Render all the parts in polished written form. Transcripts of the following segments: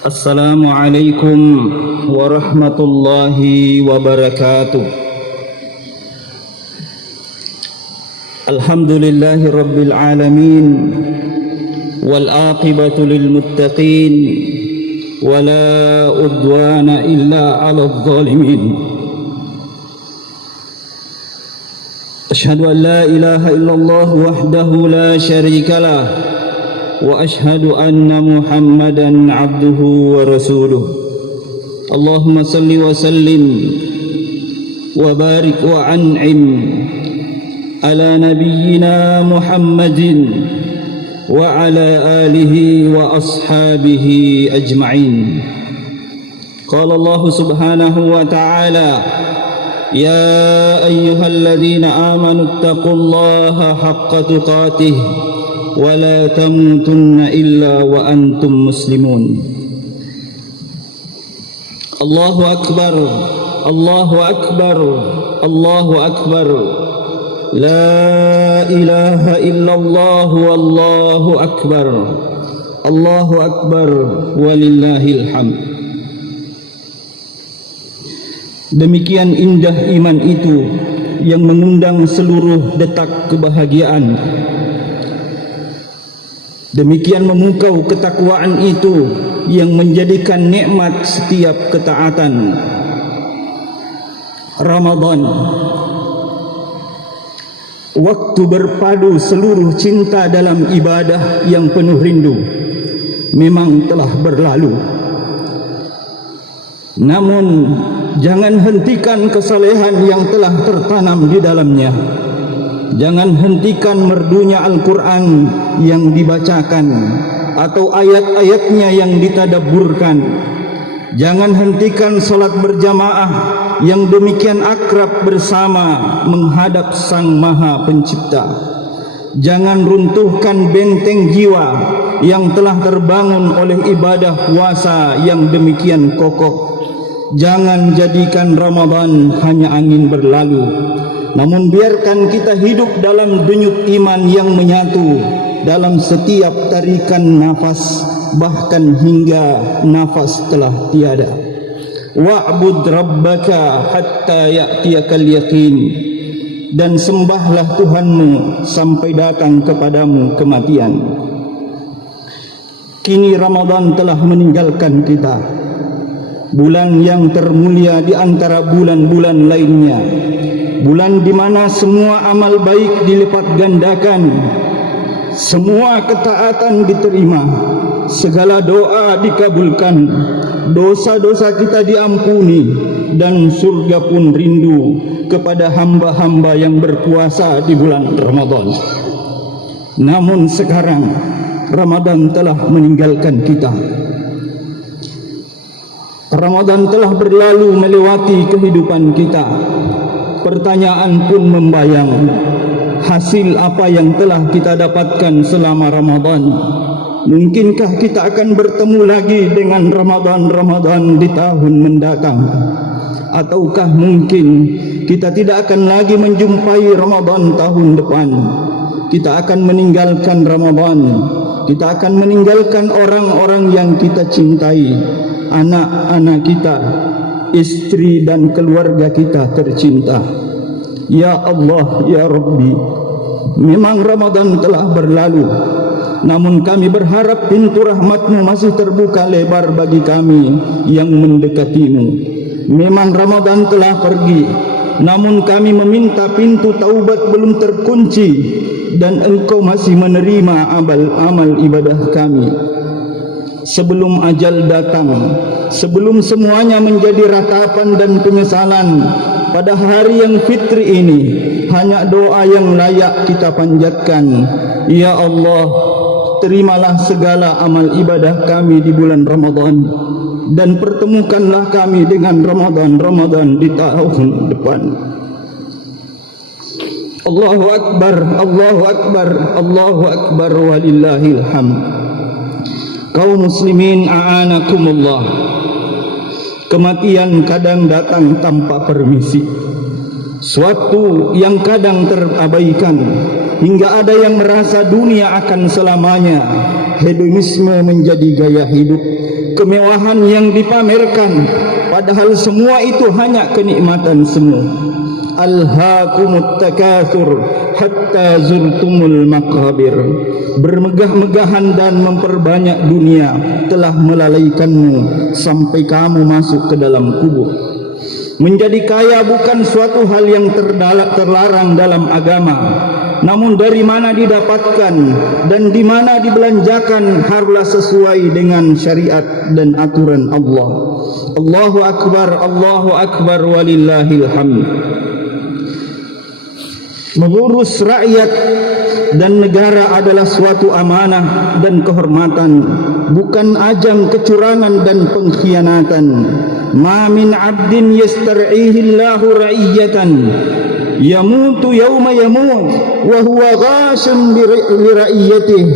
Assalamualaikum warahmatullahi wabarakatuh. Alhamdulillahi rabbil alamin, wal aqibatu lil muttaqin, wala udwana illa 'alal zalimin. Asyhadu an la ilaha illallah wahdahu la syarika lah, wa ashhadu anna Muhammadan abduhu wa rasuluh. Allahumma salli wa sallim wa barik wa an'im ala nabiyyina Muhammadin wa ala alihi wa ashabihi ajma'in. Qala Allah subhanahu wa ta'ala: Ya ayyuhalladzina amanu ittaqullaha haqqa tuqatih wa la tamutunna illa wa antum muslimun. Allahu akbar, Allahu akbar, Allahu akbar. La ilaha illallah wallahu akbar. Allahu akbar walillahil hamd. Demikian indah iman itu yang mengundang seluruh detak kebahagiaan. Demikian memukau ketakwaan itu yang menjadikan nikmat setiap ketaatan. Ramadan, waktu berpadu seluruh cinta dalam ibadah yang penuh rindu, memang telah berlalu. Namun jangan hentikan kesalehan yang telah tertanam di dalamnya. Jangan hentikan merdunya Al-Quran yang dibacakan atau ayat-ayatnya yang ditadabburkan. Jangan hentikan salat berjamaah yang demikian akrab bersama menghadap Sang Maha Pencipta. Jangan runtuhkan benteng jiwa yang telah terbangun oleh ibadah puasa yang demikian kokoh. Jangan jadikan Ramadan hanya angin berlalu, namun biarkan kita hidup dalam denyut iman yang menyatu dalam setiap tarikan nafas, bahkan hingga nafas telah tiada. Wa'bud rabbaka hatta ya'tiyakal yaqin, dan sembahlah Tuhanmu sampai datang kepadamu kematian. Kini Ramadan telah meninggalkan kita, bulan yang termulia di antara bulan-bulan lainnya, bulan di mana semua amal baik dilipat gandakan, semua ketaatan diterima, segala doa dikabulkan, dosa-dosa kita diampuni, dan surga pun rindu kepada hamba-hamba yang berpuasa di bulan Ramadan. Namun sekarang Ramadan telah meninggalkan kita. Ramadan telah berlalu melewati kehidupan kita. Pertanyaan pun membayang, hasil apa yang telah kita dapatkan selama Ramadan? Mungkinkah kita akan bertemu lagi dengan Ramadan di tahun mendatang? Ataukah mungkin kita tidak akan lagi menjumpai Ramadan tahun depan? Kita akan meninggalkan Ramadan. Kita akan meninggalkan orang-orang yang kita cintai, anak-anak kita, istri dan keluarga kita tercinta. Ya Allah, Ya Rabbi, memang Ramadan telah berlalu, namun kami berharap pintu rahmat-Mu masih terbuka lebar bagi kami yang mendekati-Mu. Memang Ramadan telah pergi, namun kami meminta pintu taubat belum terkunci, dan Engkau masih menerima amal ibadah kami. Sebelum ajal datang, sebelum semuanya menjadi ratapan dan penyesalan, pada hari yang fitri ini hanya doa yang layak kita panjatkan. Ya Allah, terimalah segala amal ibadah kami di bulan Ramadan, dan pertemukanlah kami dengan Ramadan di tahun depan. Allahu Akbar, Allahu Akbar, Allahu Akbar walillahil hamd. Kaum muslimin a'anakumullah, kematian kadang datang tanpa permisi. Suatu yang kadang terabaikan, hingga ada yang merasa dunia akan selamanya hedonisme menjadi gaya hidup, kemewahan yang dipamerkan, padahal semua itu hanya kenikmatan semu. Alhaakumut takatsur hatta zurtumul maqabir. Bermegah-megahan dan memperbanyak dunia telah melalaikanmu sampai kamu masuk ke dalam kubur. Menjadi kaya bukan suatu hal yang terlarang dalam agama, namun dari mana didapatkan dan di mana dibelanjakan haruslah sesuai dengan syariat dan aturan Allah. Allahu akbar walillahil hamd. Mengurus rakyat dan negara adalah suatu amanah dan kehormatan, bukan ajang kecurangan dan pengkhianatan. Ma min 'abdin yastar'ihi Allahu ra'iyatan yamutu yawma yamut wa huwa ghashun li ra'iyatihi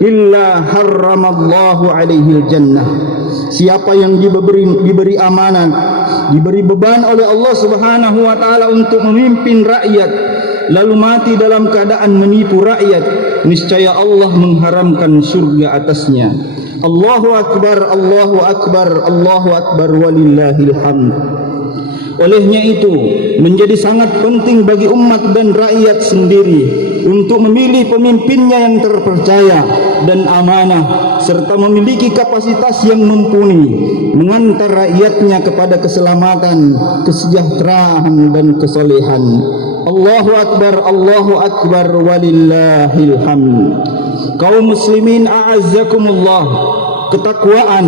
illa harramallahu 'alaihi al-jannah. Siapa yang diberi amanat, diberi beban oleh Allah Subhanahu wa taala untuk memimpin rakyat, lalu mati dalam keadaan menipu rakyat, niscaya Allah mengharamkan surga atasnya. Allahu akbar, Allahu akbar, Allahu akbar walillahil hamd. Olehnya itu menjadi sangat penting bagi umat dan rakyat sendiri untuk memilih pemimpinnya yang terpercaya dan amanah, serta memiliki kapasitas yang mumpuni mengantar rakyatnya kepada keselamatan, kesejahteraan dan kesolehan. Allahu akbar walillahil hamd. Kaum muslimin a'azzakumullah, ketakwaan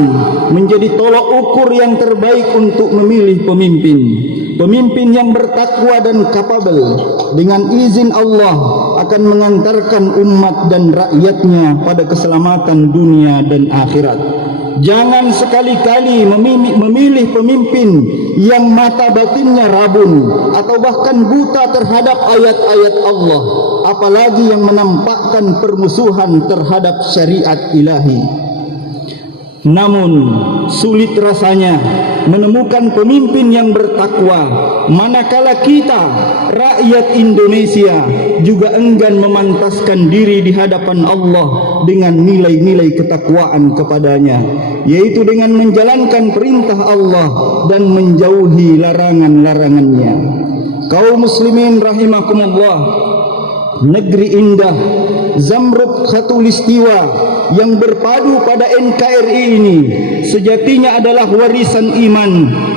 menjadi tolak ukur yang terbaik untuk memilih pemimpin. Pemimpin yang bertakwa dan kapabel dengan izin Allah akan mengantarkan umat dan rakyatnya pada keselamatan dunia dan akhirat. Jangan sekali-kali memilih pemimpin yang mata batinnya rabun atau bahkan buta terhadap ayat-ayat Allah, apalagi yang menampakkan permusuhan terhadap syariat ilahi. Namun sulit rasanya menemukan pemimpin yang bertakwa manakala kita rakyat Indonesia juga enggan memantaskan diri di hadapan Allah dengan nilai-nilai ketakwaan kepadanya, yaitu dengan menjalankan perintah Allah dan menjauhi larangan-larangannya. Kaum muslimin rahimakumullah, negeri indah Zamrud Khatulistiwa yang berpadu pada NKRI ini sejatinya adalah warisan iman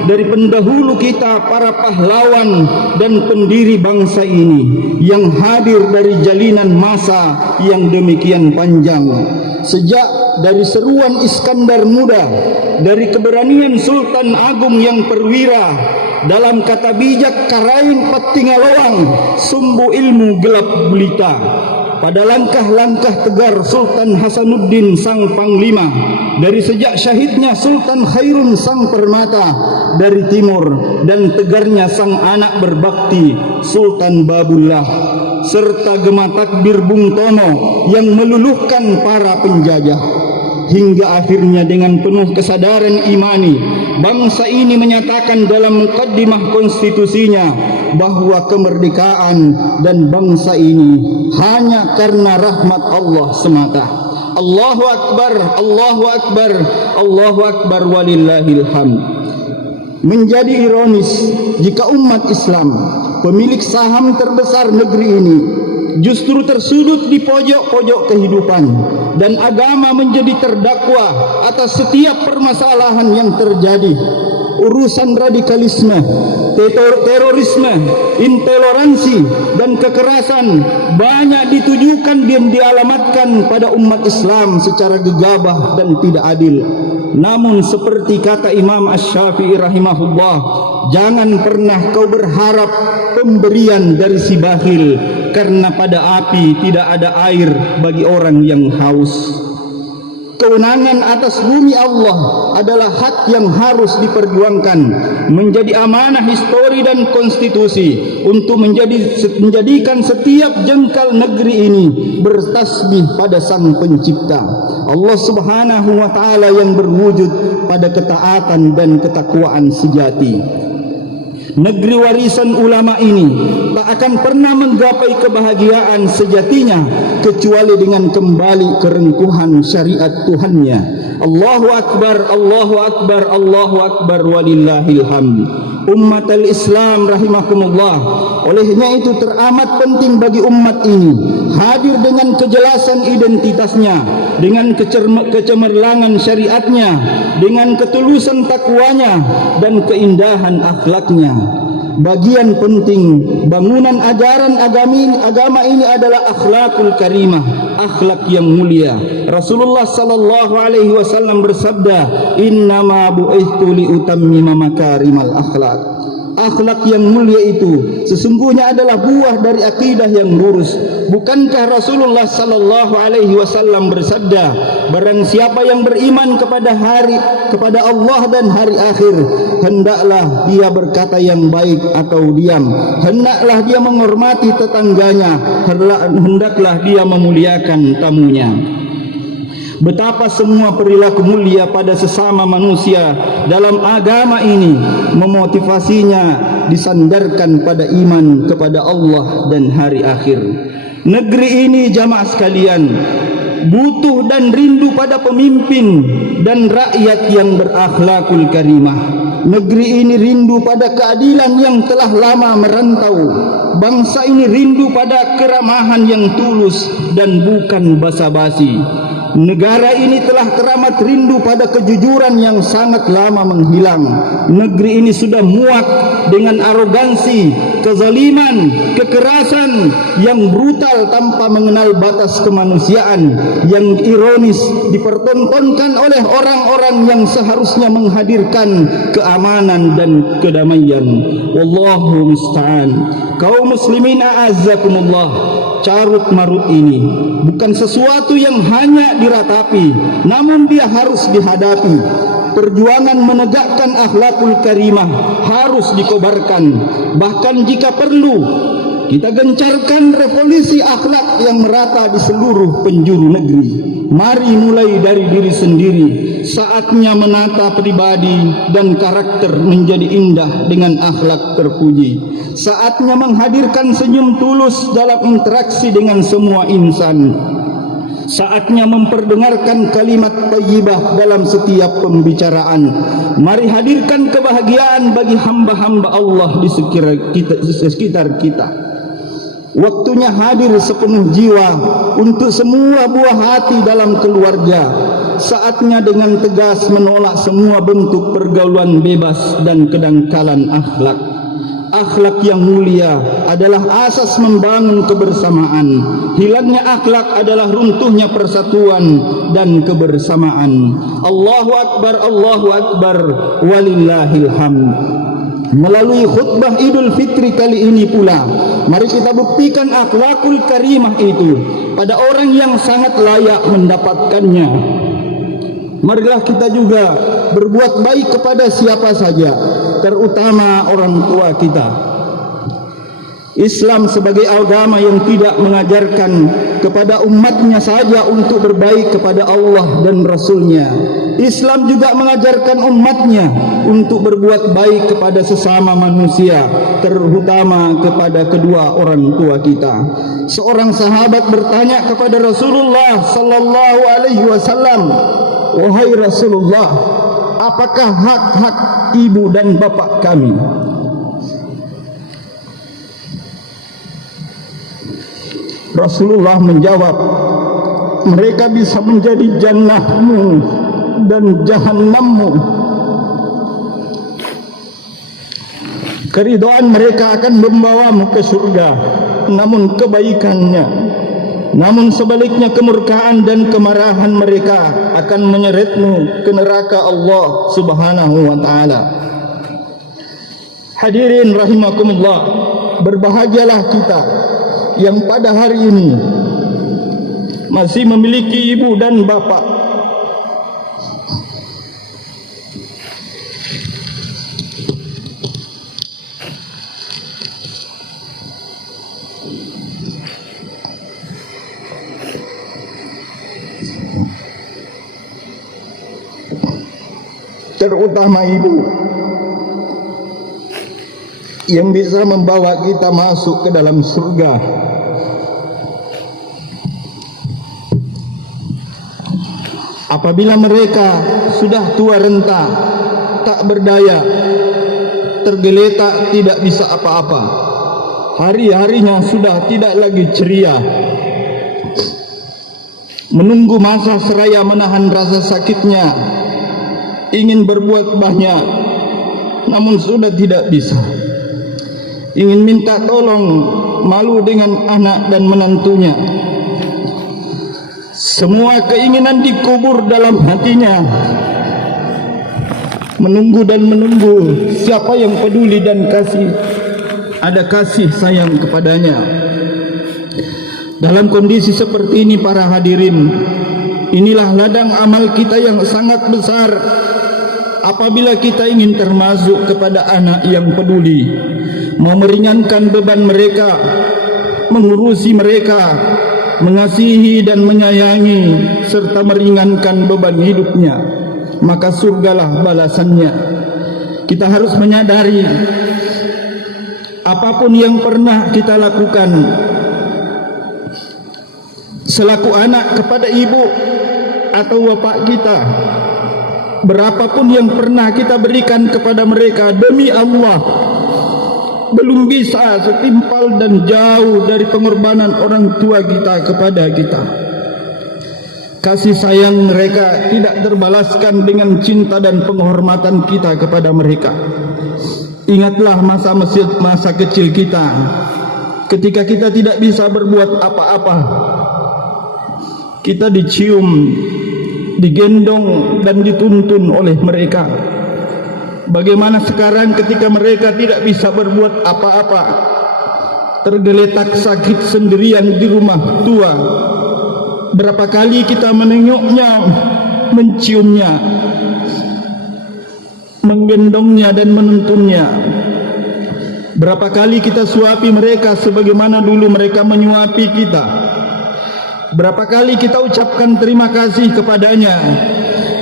dari pendahulu kita, para pahlawan dan pendiri bangsa ini yang hadir dari jalinan masa yang demikian panjang. Sejak dari seruan Iskandar Muda, dari keberanian Sultan Agung yang perwira, dalam kata bijak Karain Petingalawang sumbu ilmu gelap gulita, pada langkah-langkah tegar Sultan Hasanuddin sang Panglima, dari sejak syahidnya Sultan Khairun sang Permata dari timur, dan tegarnya sang anak berbakti Sultan Babullah, serta gema takbir Bung Tomo yang meluluhkan para penjajah, hingga akhirnya dengan penuh kesadaran imani bangsa ini menyatakan dalam mukaddimah konstitusinya bahwa kemerdekaan dan bangsa ini hanya karena rahmat Allah semata. Allahu akbar, Allahu akbar, Allahu akbar walillahil hamd. Menjadi ironis jika umat Islam, pemilik saham terbesar negeri ini, justru tersudut di pojok-pojok kehidupan, dan agama menjadi terdakwa atas setiap permasalahan yang terjadi. Urusan radikalisme, terorisme, intoleransi dan kekerasan banyak ditujukan dan dialamatkan pada umat Islam secara gegabah dan tidak adil. Namun seperti kata Imam Asy-Syafi'i rahimahullah, jangan pernah kau berharap pemberian dari si bakhil, karena pada api tidak ada air bagi orang yang haus. Kewenangan atas bumi Allah adalah hak yang harus diperjuangkan, menjadi amanah histori dan konstitusi untuk menjadikan setiap jengkal negeri ini bertasbih pada Sang Pencipta Allah Subhanahu wa taala yang berwujud pada ketaatan dan ketakwaan sejati. Negeri warisan ulama ini tak akan pernah menggapai kebahagiaan sejatinya kecuali dengan kembali ke rengkuhan syariat Tuhannya. Allahu Akbar, Allahu Akbar, Allahu Akbar, walillahil hamd. Ummatul Islam rahimakumullah, olehnya itu teramat penting bagi umat ini hadir dengan kejelasan identitasnya, dengan kecemerlangan syariatnya, dengan ketulusan takwanya dan keindahan akhlaknya. Bagian penting bangunan ajaran agama ini adalah akhlakul karimah, akhlak yang mulia. Rasulullah sallallahu alaihi wasallam bersabda, "Innama bu'ithu liutammima makarimal akhlak." Akhlak yang mulia itu sesungguhnya adalah buah dari akidah yang lurus. Bukankah Rasulullah sallallahu alaihi wasallam bersabda, barang siapa yang beriman kepada Allah dan hari akhir, hendaklah dia berkata yang baik atau diam, hendaklah dia menghormati tetangganya, hendaklah dia memuliakan tamunya. Betapa semua perilaku mulia pada sesama manusia dalam agama ini memotivasinya disandarkan pada iman kepada Allah dan hari akhir. Negeri ini jamaah sekalian butuh dan rindu pada pemimpin dan rakyat yang berakhlakul karimah. Negeri ini rindu pada keadilan yang telah lama merantau. Bangsa ini rindu pada keramahan yang tulus dan bukan basa-basi. Negara ini telah teramat rindu pada kejujuran yang sangat lama menghilang. Negeri ini sudah muak dengan arogansi, kezaliman, kekerasan yang brutal tanpa mengenal batas kemanusiaan, yang ironis dipertontonkan oleh orang-orang yang seharusnya menghadirkan keamanan dan kedamaian. Wallahu musta'an. Kaum muslimin a'azzakumullah, carut marut ini bukan sesuatu yang hanya diratapi, namun dia harus dihadapi. Perjuangan menegakkan akhlakul karimah harus dikobarkan. Bahkan jika perlu, kita gencarkan revolusi akhlak yang merata di seluruh penjuru negeri. Mari mulai dari diri sendiri. Saatnya menata pribadi dan karakter menjadi indah dengan akhlak terpuji. Saatnya menghadirkan senyum tulus dalam interaksi dengan semua insan. Saatnya memperdengarkan kalimat thayyibah dalam setiap pembicaraan. Mari hadirkan kebahagiaan bagi hamba-hamba Allah di sekitar kita. Waktunya hadir sepenuh jiwa untuk semua buah hati dalam keluarga. Saatnya dengan tegas menolak semua bentuk pergaulan bebas dan kedangkalan akhlak. Akhlak yang mulia adalah asas membangun kebersamaan. Hilangnya akhlak adalah runtuhnya persatuan dan kebersamaan. Allahu Akbar, Allahu Akbar, walillahil hamd. Melalui khutbah Idul Fitri kali ini pula, mari kita buktikan akhlakul karimah itu pada orang yang sangat layak mendapatkannya. Marilah kita juga berbuat baik kepada siapa saja, terutama orang tua kita. Islam sebagai agama yang tidak mengajarkan kepada umatnya saja untuk berbaik kepada Allah dan Rasulnya. Islam juga mengajarkan umatnya untuk berbuat baik kepada sesama manusia, terutama kepada kedua orang tua kita. Seorang sahabat bertanya kepada Rasulullah sallallahu alaihi wasallam, "Wahai Rasulullah, apakah hak-hak ibu dan bapak kami?" Rasulullah menjawab, "Mereka bisa menjadi jannahmu dan jahannammu. Keridhaan mereka akan membawamu ke surga, namun sebaliknya kemurkaan dan kemarahan mereka akan menyeretmu ke neraka Allah Subhanahu wa taala." Hadirin rahimakumullah, berbahagialah kita yang pada hari ini masih memiliki ibu dan bapa. Terutama ibu. yang bisa membawa kita masuk ke dalam surga. Apabila mereka sudah tua renta, tak berdaya, tergeletak, tidak bisa apa-apa, hari-harinya sudah tidak lagi ceria, menunggu masa seraya menahan rasa sakitnya, ingin berbuat banyak, namun sudah tidak bisa, ingin minta tolong, malu dengan anak dan menantunya. Semua keinginan dikubur dalam hatinya, menunggu dan menunggu siapa yang peduli dan ada kasih sayang kepadanya. Dalam kondisi seperti ini para hadirin, inilah ladang amal kita yang sangat besar. Apabila kita ingin termasuk kepada anak yang peduli, meringankan beban mereka, mengurusi mereka, mengasihi dan menyayangi, serta meringankan beban hidupnya, maka surgalah balasannya. Kita harus menyadari, apapun yang pernah kita lakukan selaku anak kepada ibu atau bapak kita, berapapun yang pernah kita berikan kepada mereka, demi Allah belum bisa setimpal dan jauh dari pengorbanan orang tua kita kepada kita. Kasih sayang mereka tidak terbalaskan dengan cinta dan penghormatan kita kepada mereka. Ingatlah masa kecil kita, ketika kita tidak bisa berbuat apa-apa, kita dicium, digendong dan dituntun oleh mereka. Bagaimana sekarang ketika mereka tidak bisa berbuat apa-apa, tergeletak sakit sendirian di rumah tua? Berapa kali kita menengoknya, menciumnya, menggendongnya dan menuntunnya? Berapa kali kita suapi mereka sebagaimana dulu mereka menyuapi kita? Berapa kali kita ucapkan terima kasih kepadanya?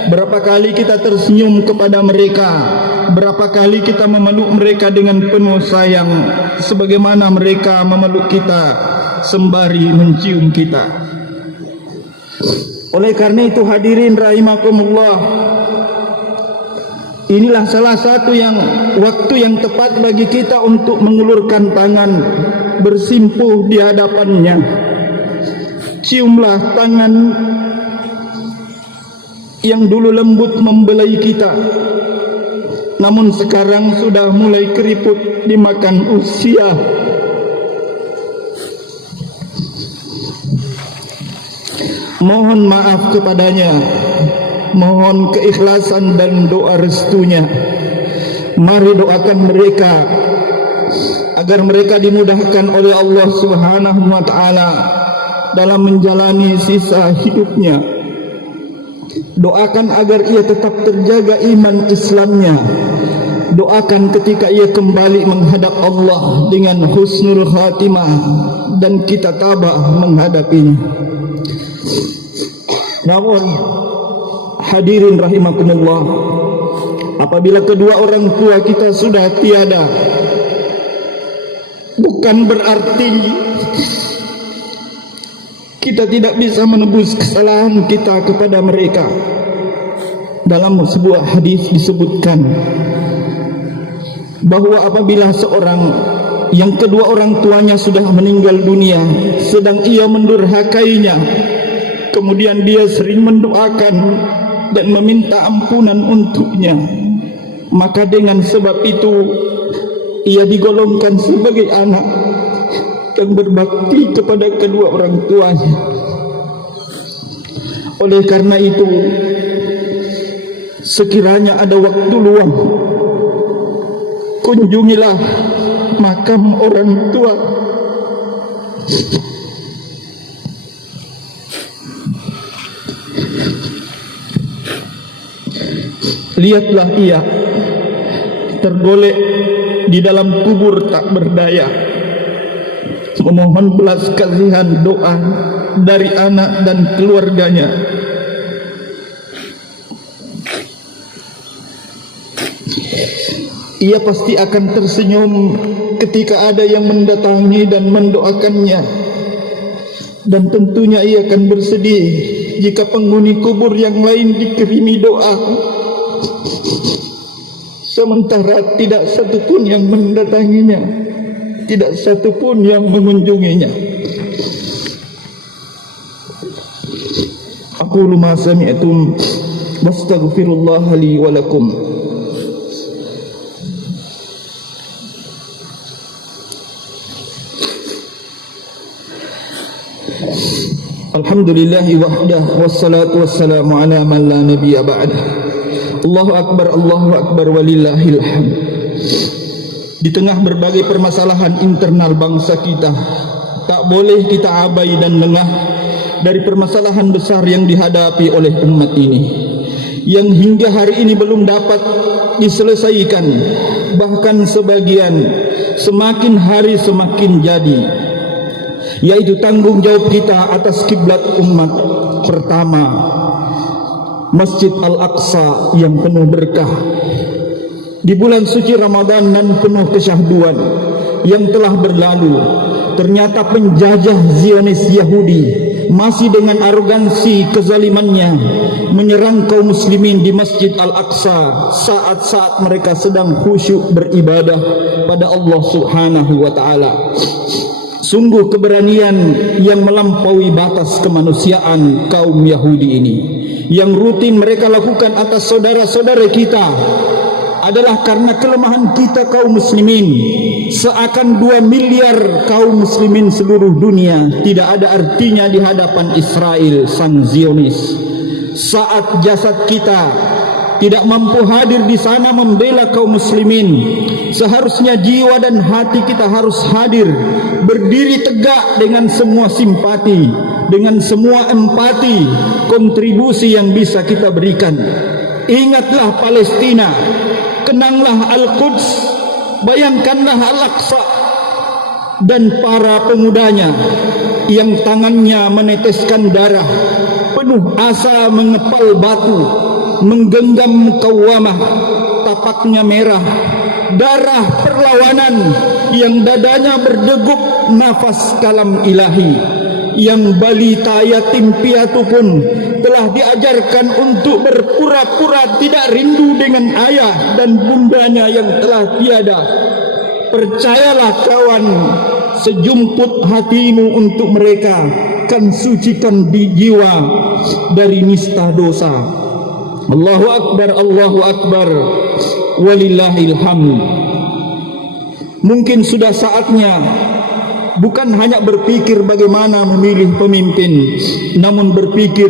Berapa kali kita tersenyum kepada mereka? Berapa kali kita memeluk mereka dengan penuh sayang, sebagaimana mereka memeluk kita sembari mencium kita? Oleh karena itu hadirin rahimakumullah, inilah salah satu waktu yang tepat bagi kita untuk mengulurkan tangan, bersimpuh di hadapannya. Ciumlah tangan yang dulu lembut membelai kita, namun sekarang sudah mulai keriput dimakan usia. Mohon maaf kepadanya, mohon keikhlasan dan doa restunya. Mari doakan mereka agar mereka dimudahkan oleh Allah Subhanahu wa taala dalam menjalani sisa hidupnya. Doakan agar ia tetap terjaga iman Islamnya. Doakan ketika ia kembali menghadap Allah dengan husnul khatimah dan kita tabah menghadapinya. Namun hadirin rahimakumullah, apabila kedua orang tua kita sudah tiada, bukan berarti kita tidak bisa menebus kesalahan kita kepada mereka. Dalam sebuah hadis disebutkan bahwa apabila seorang yang kedua orang tuanya sudah meninggal dunia, sedang ia mendurhakainya, kemudian dia sering mendoakan dan meminta ampunan untuknya, maka dengan sebab itu ia digolongkan sebagai anak yang berbakti kepada kedua orang tuanya. Oleh karena itu, sekiranya ada waktu luang, kunjungilah makam orang tua. Lihatlah ia tergolek di dalam kubur tak berdaya, memohon belas kasihan doa dari anak dan keluarganya. Ia pasti akan tersenyum ketika ada yang mendatangi dan mendoakannya, dan tentunya ia akan bersedih jika penghuni kubur yang lain dikirimi doa, sementara tidak satupun yang mendatanginya, tidak satupun yang mengunjunginya. Aqulu ma sami'tum wastaghfirullah li wa lakum. Alhamdulillahi wahdah wassalatu wassalamu ala man la nabiyya ba'dah. Allahu akbar walillahil hamd. Di tengah berbagai permasalahan internal bangsa kita, tak boleh kita abai dan lengah dari permasalahan besar yang dihadapi oleh umat ini, yang hingga hari ini belum dapat diselesaikan, bahkan sebagian semakin hari semakin jadi, yaitu tanggung jawab kita atas kiblat umat. Pertama, Masjid Al-Aqsa yang penuh berkah di bulan suci Ramadan dan penuh kesyahduan yang telah berlalu. Ternyata penjajah Zionis Yahudi masih dengan arogansi kezalimannya menyerang kaum muslimin di Masjid Al-Aqsa saat-saat mereka sedang khusyuk beribadah pada Allah Subhanahu wa taala. Sungguh keberanian yang melampaui batas kemanusiaan kaum Yahudi ini, yang rutin mereka lakukan atas saudara-saudara kita, adalah karena kelemahan kita kaum muslimin. Seakan 2 miliar kaum muslimin seluruh dunia tidak ada artinya di hadapan Israel sang Zionis. Saat jasad kita tidak mampu hadir di sana membela kaum muslimin, seharusnya jiwa dan hati kita harus hadir, berdiri tegak dengan semua simpati, dengan semua empati, kontribusi yang bisa kita berikan. Ingatlah Palestina, kenanglah Al-Quds, bayangkanlah Al-Aqsa dan para pemudanya yang tangannya meneteskan darah, penuh asa mengepal batu, menggenggam mukawamah, tapaknya merah, darah perlawanan, yang dadanya berdegup nafas kalam ilahi, yang balita yatim piatu pun telah diajarkan untuk berpura-pura tidak rindu dengan ayah dan bundanya yang telah tiada. Percayalah kawan, sejumput hatimu untuk mereka kan sucikan di jiwa dari nista dosa. Allahu akbar, walillahil hamd. Mungkin sudah saatnya bukan hanya berpikir bagaimana memilih pemimpin, namun berpikir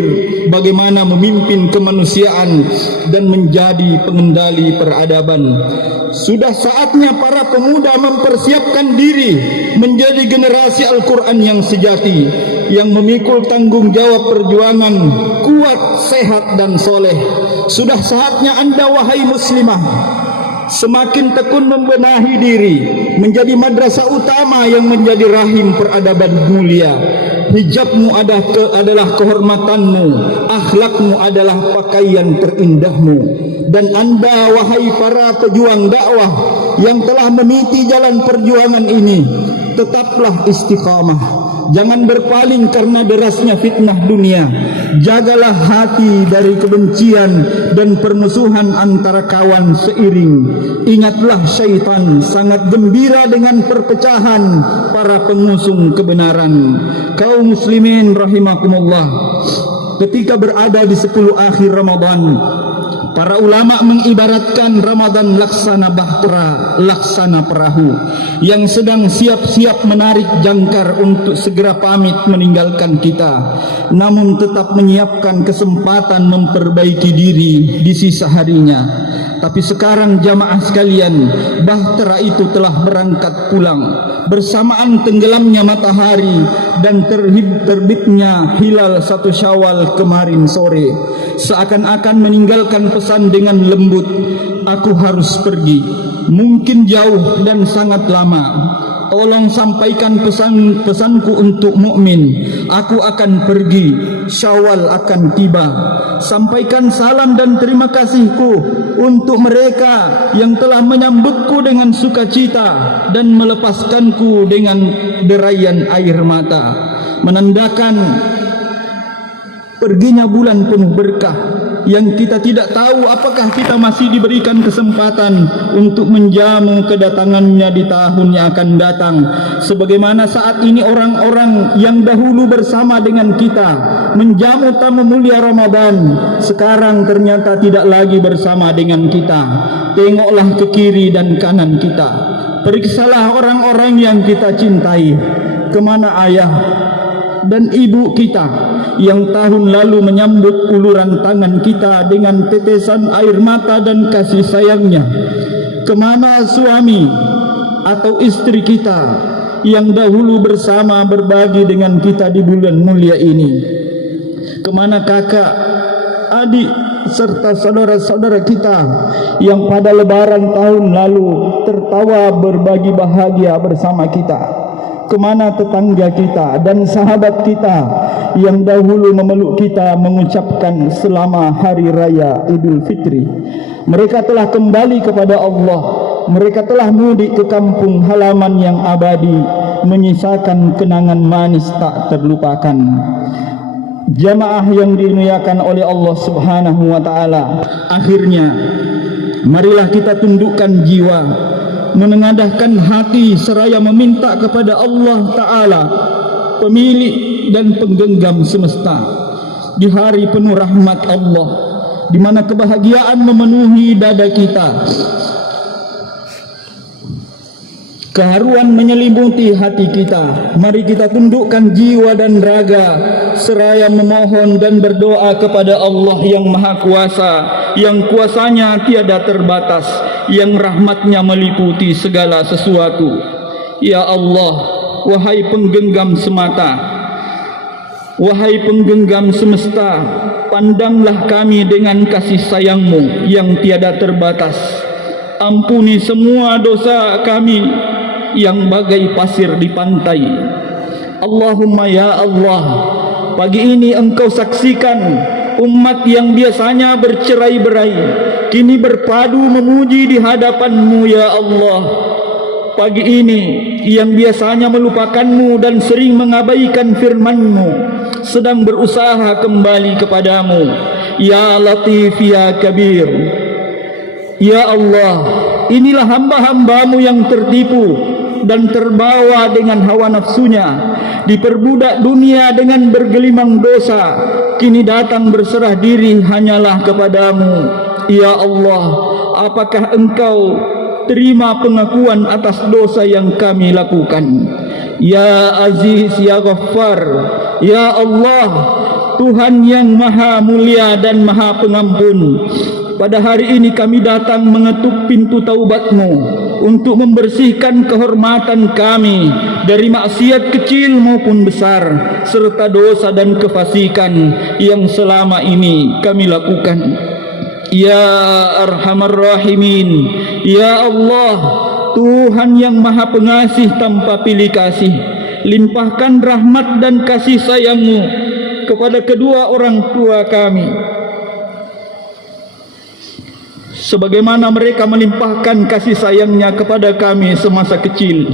bagaimana memimpin kemanusiaan dan menjadi pengendali peradaban. Sudah saatnya para pemuda mempersiapkan diri menjadi generasi Al-Quran yang sejati, yang memikul tanggung jawab perjuangan kuat, sehat dan soleh. Sudah saatnya Anda wahai muslimah semakin tekun membenahi diri menjadi madrasah utama yang menjadi rahim peradaban mulia. Hijabmu adalah kehormatanmu, akhlakmu adalah pakaian terindahmu. Dan Anda wahai para pejuang dakwah yang telah meniti jalan perjuangan ini, tetaplah istiqamah. Jangan berpaling karena derasnya fitnah dunia. Jagalah hati dari kebencian dan permusuhan antara kawan seiring. Ingatlah syaitan sangat gembira dengan perpecahan para pengusung kebenaran. Kaum muslimin rahimakumullah, ketika berada di 10 akhir Ramadan, para ulama mengibaratkan Ramadan laksana bahtera, laksana perahu yang sedang siap-siap menarik jangkar untuk segera pamit meninggalkan kita, namun tetap menyiapkan kesempatan memperbaiki diri di sisa harinya. Tapi sekarang jamaah sekalian, bahtera itu telah berangkat pulang bersamaan tenggelamnya matahari dan terbitnya hilal 1 Syawal kemarin sore. Seakan-akan meninggalkan pesan dengan lembut, aku harus pergi, mungkin jauh dan sangat lama. Tolong sampaikan pesanku untuk mukmin, aku akan pergi. Syawal akan tiba. Sampaikan salam dan terima kasihku untuk mereka yang telah menyambutku dengan sukacita dan melepaskanku dengan derayan air mata, menandakan perginya bulan penuh berkah yang kita tidak tahu apakah kita masih diberikan kesempatan untuk menjamu kedatangannya di tahun yang akan datang. Sebagaimana saat ini orang-orang yang dahulu bersama dengan kita menjamu tamu mulia Ramadan, sekarang ternyata tidak lagi bersama dengan kita. Tengoklah ke kiri dan kanan kita, periksalah orang-orang yang kita cintai. Kemana ayah dan ibu kita yang tahun lalu menyambut uluran tangan kita dengan tetesan air mata dan kasih sayangnya? Kemana suami atau istri kita yang dahulu bersama berbagi dengan kita di bulan mulia ini? Kemana kakak, adik serta saudara-saudara kita yang pada lebaran tahun lalu tertawa berbagi bahagia bersama kita? Kemana tetangga kita dan sahabat kita yang dahulu memeluk kita mengucapkan selama hari raya Idul Fitri? Mereka telah kembali kepada Allah. Mereka telah mudik ke kampung halaman yang abadi, menyisakan kenangan manis tak terlupakan. Jamaah yang dimuliakan oleh Allah Subhanahu wa taala, akhirnya marilah kita tundukkan jiwa, menengadahkan hati seraya meminta kepada Allah Ta'ala, pemilik dan penggenggam semesta, di hari penuh rahmat Allah, di mana kebahagiaan memenuhi dada kita, keharuan menyelimuti hati kita. Mari kita tundukkan jiwa dan raga seraya memohon dan berdoa kepada Allah yang Maha Kuasa, yang kuasanya tiada terbatas, yang rahmatnya meliputi segala sesuatu. Ya Allah, wahai penggenggam semata, wahai penggenggam semesta, pandanglah kami dengan kasih sayang-Mu yang tiada terbatas. Ampuni semua dosa kami yang bagai pasir di pantai. Allahumma ya Allah, pagi ini Engkau saksikan umat yang biasanya bercerai-berai kini berpadu memuji di hadapan-Mu ya Allah. Pagi ini yang biasanya melupakan-Mu dan sering mengabaikan firman-Mu sedang berusaha kembali kepadamu. Ya Latif ya Kabir, ya Allah, inilah hamba-hamba-Mu yang tertipu dan terbawa dengan hawa nafsunya, diperbudak dunia dengan bergelimang dosa, kini datang berserah diri hanyalah kepadamu. Ya Allah, apakah Engkau terima pengakuan atas dosa yang kami lakukan? Ya Aziz ya Ghaffar, ya Allah, Tuhan yang maha mulia dan maha pengampun, pada hari ini kami datang mengetuk pintu taubat-Mu untuk membersihkan kehormatan kami dari maksiat kecil maupun besar, serta dosa dan kefasikan yang selama ini kami lakukan. Ya Arhamar Rahimin, ya Allah, Tuhan yang maha pengasih tanpa pilih kasih, limpahkan rahmat dan kasih sayang-Mu kepada kedua orang tua kami, sebagaimana mereka melimpahkan kasih sayangnya kepada kami semasa kecil.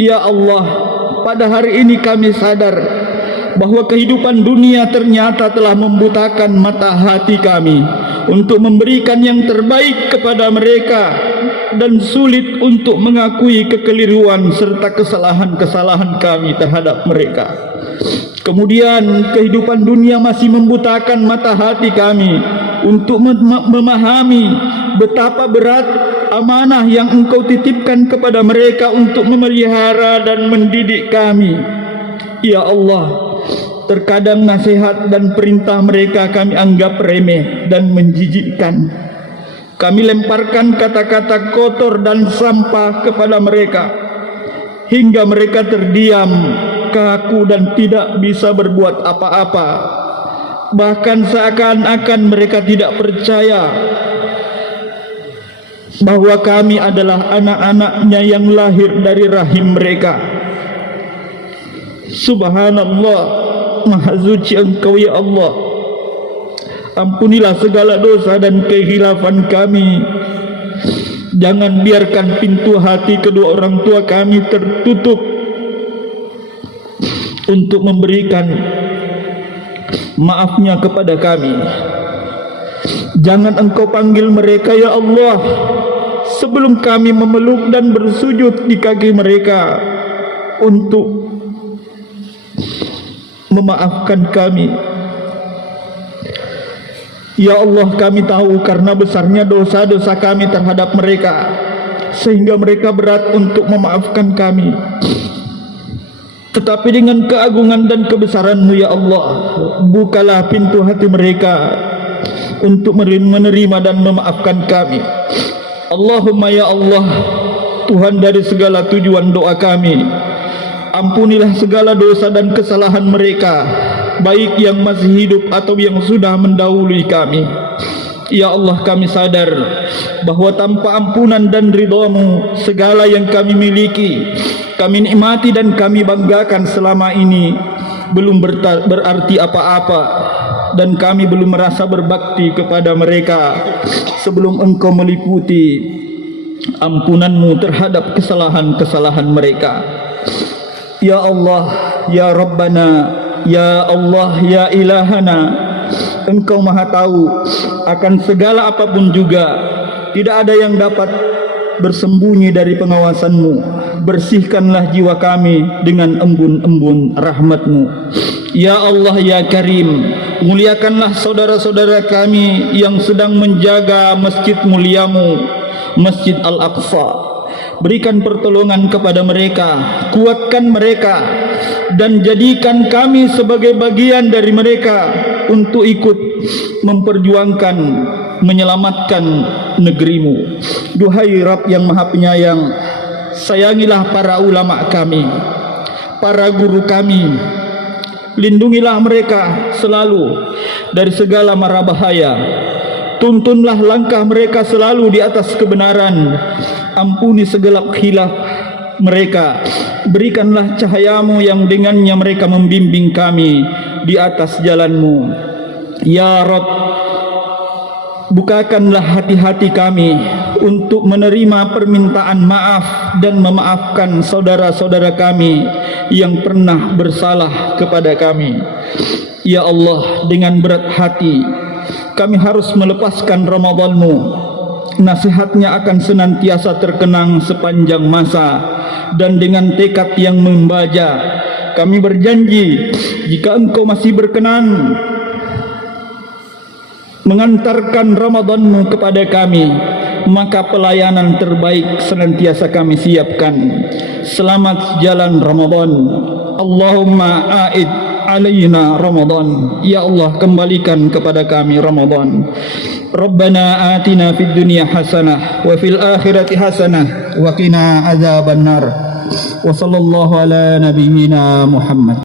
Ya Allah, pada hari ini kami sadar bahwa kehidupan dunia ternyata telah membutakan mata hati kami untuk memberikan yang terbaik kepada mereka, dan sulit untuk mengakui kekeliruan serta kesalahan-kesalahan kami terhadap mereka. Kemudian kehidupan dunia masih membutakan mata hati kami untuk memahami betapa berat amanah yang Engkau titipkan kepada mereka untuk memelihara dan mendidik kami. Ya Allah, terkadang nasihat dan perintah mereka kami anggap remeh dan menjijikkan. Kami lemparkan kata-kata kotor dan sampah kepada mereka hingga mereka terdiam, kaku dan tidak bisa berbuat apa-apa. Bahkan seakan-akan mereka tidak percaya bahwa kami adalah anak-anaknya yang lahir dari rahim mereka. Subhanallah, Maha Suci Engkau ya Allah. Ampunilah segala dosa dan kekhilafan kami. Jangan biarkan pintu hati kedua orang tua kami tertutup untuk memberikan maafnya kepada kami. Jangan Engkau panggil mereka ya Allah sebelum kami memeluk dan bersujud di kaki mereka untuk memaafkan kami. Ya Allah, kami tahu karena besarnya dosa-dosa kami terhadap mereka sehingga mereka berat untuk memaafkan kami. Tetapi dengan keagungan dan kebesaran-Mu ya Allah, bukalah pintu hati mereka untuk menerima dan memaafkan kami. Allahumma ya Allah, Tuhan dari segala tujuan doa kami, ampunilah segala dosa dan kesalahan mereka, baik yang masih hidup atau yang sudah mendahului kami. Ya Allah, kami sadar bahwa tanpa ampunan dan ridha-Mu segala yang kami miliki, kami nikmati dan kami banggakan selama ini belum berarti apa-apa, dan kami belum merasa berbakti kepada mereka sebelum Engkau meliputi ampunan-Mu terhadap kesalahan-kesalahan mereka. Ya Allah, ya Rabbana, ya Allah, ya Ilahana, Engkau Maha tahu akan segala apapun juga. Tidak ada yang dapat bersembunyi dari pengawasan-Mu. Bersihkanlah jiwa kami dengan embun-embun rahmat-Mu. Ya Allah, ya Karim, muliakanlah saudara-saudara kami yang sedang menjaga masjid mulia-Mu, Masjid Al-Aqsa. Berikan pertolongan kepada mereka, kuatkan mereka, dan jadikan kami sebagai bagian dari mereka untuk ikut memperjuangkan, menyelamatkan negeri-Mu. Duhai Rabb yang Maha Penyayang, sayangilah para ulama kami, para guru kami. Lindungilah mereka selalu dari segala mara bahaya. Tuntunlah langkah mereka selalu di atas kebenaran. Ampuni segelap khilaf mereka. Berikanlah cahaya-Mu yang dengannya mereka membimbing kami di atas jalan-Mu. Ya Rabb, bukakanlah hati-hati kami untuk menerima permintaan maaf dan memaafkan saudara-saudara kami yang pernah bersalah kepada kami. Ya Allah, dengan berat hati kami harus melepaskan Ramadan-Mu. Nasihatnya akan senantiasa terkenang sepanjang masa, dan dengan tekad yang membaja kami berjanji, jika Engkau masih berkenan mengantarkan Ramadan-Mu kepada kami, maka pelayanan terbaik senantiasa kami siapkan. Selamat jalan Ramadan. Allahumma a'id alaina Ramadan. Ya Allah, kembalikan kepada kami Ramadan. Rabbana atina fid dunya hasanah wa fil akhirati hasanah wa qina adzabannar. Wa sallallahu ala nabiyyina Muhammad.